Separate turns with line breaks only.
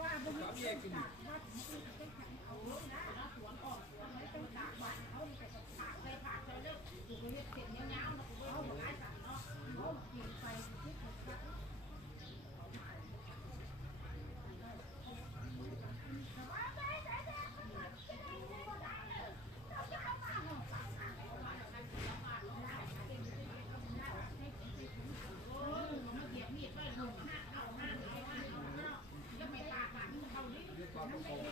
ว่าบุญศาสนาวัด
Thank you.